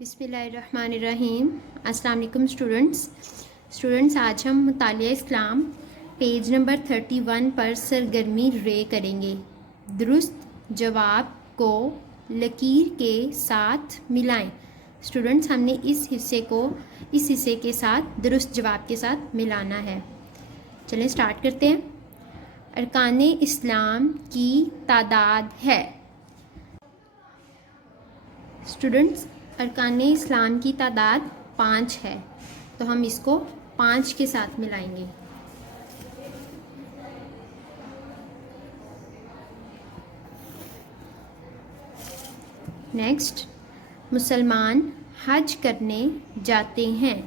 बिस्मिल्लाहिर्रहमानिर्रहीम। अस्सलाम वालेकुम स्टूडेंट्स, आज हम मुतालिया इस्लाम पेज नंबर 31 पर सरगर्मी रे करेंगे। दुरुस्त जवाब को लकीर के साथ मिलाएं। स्टूडेंट्स, हमने इस हिस्से के साथ दुरुस्त जवाब के साथ मिलाना है। चलें स्टार्ट करते हैं। अरकान इस्लाम की तादाद है। स्टूडेंट्स, अरकान इस्लाम की तादाद 5 है, तो हम इसको 5 के साथ मिलाएंगे। नेक्स्ट, मुसलमान हज करने जाते हैं।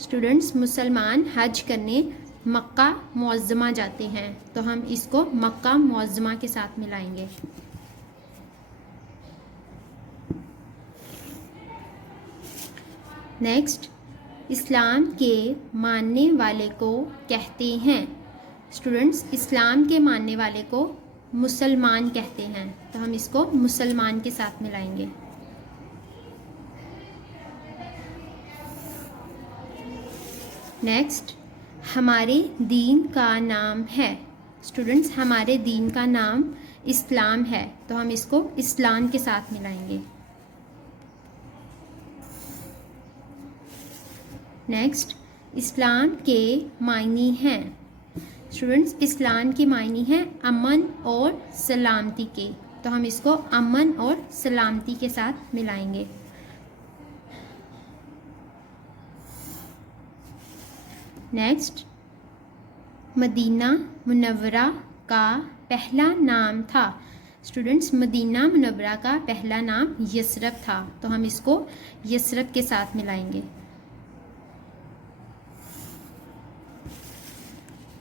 स्टूडेंट्स, मुसलमान हज करने मक्का मुअज़्ज़मा जाते हैं, तो हम इसको मक्का मुअज़्ज़मा के साथ मिलाएंगे। नेक्स्ट, इस्लाम के मानने वाले को कहते हैं। स्टूडेंट्स, इस्लाम के मानने वाले को मुसलमान कहते हैं, तो हम इसको मुसलमान के साथ मिलाएंगे। नेक्स्ट, हमारे दीन का नाम है। स्टूडेंट्स, हमारे दीन का नाम इस्लाम है, तो हम इसको इस्लाम के साथ मिलाएंगे। नेक्स्ट, इस्लाम के मायने हैं। स्टूडेंट्स, इस्लाम के मायने हैं अमन और सलामती के, तो हम इसको अमन और सलामती के साथ मिलाएंगे। नेक्स्ट, मदीना मुनव्वरा का पहला नाम था। स्टूडेंट्स, मदीना मुनव्वरा का पहला नाम यसरब था, तो हम इसको यसरब के साथ मिलाएंगे।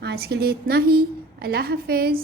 आज के लिए इतना ही। अल्लाह हाफ़िज़।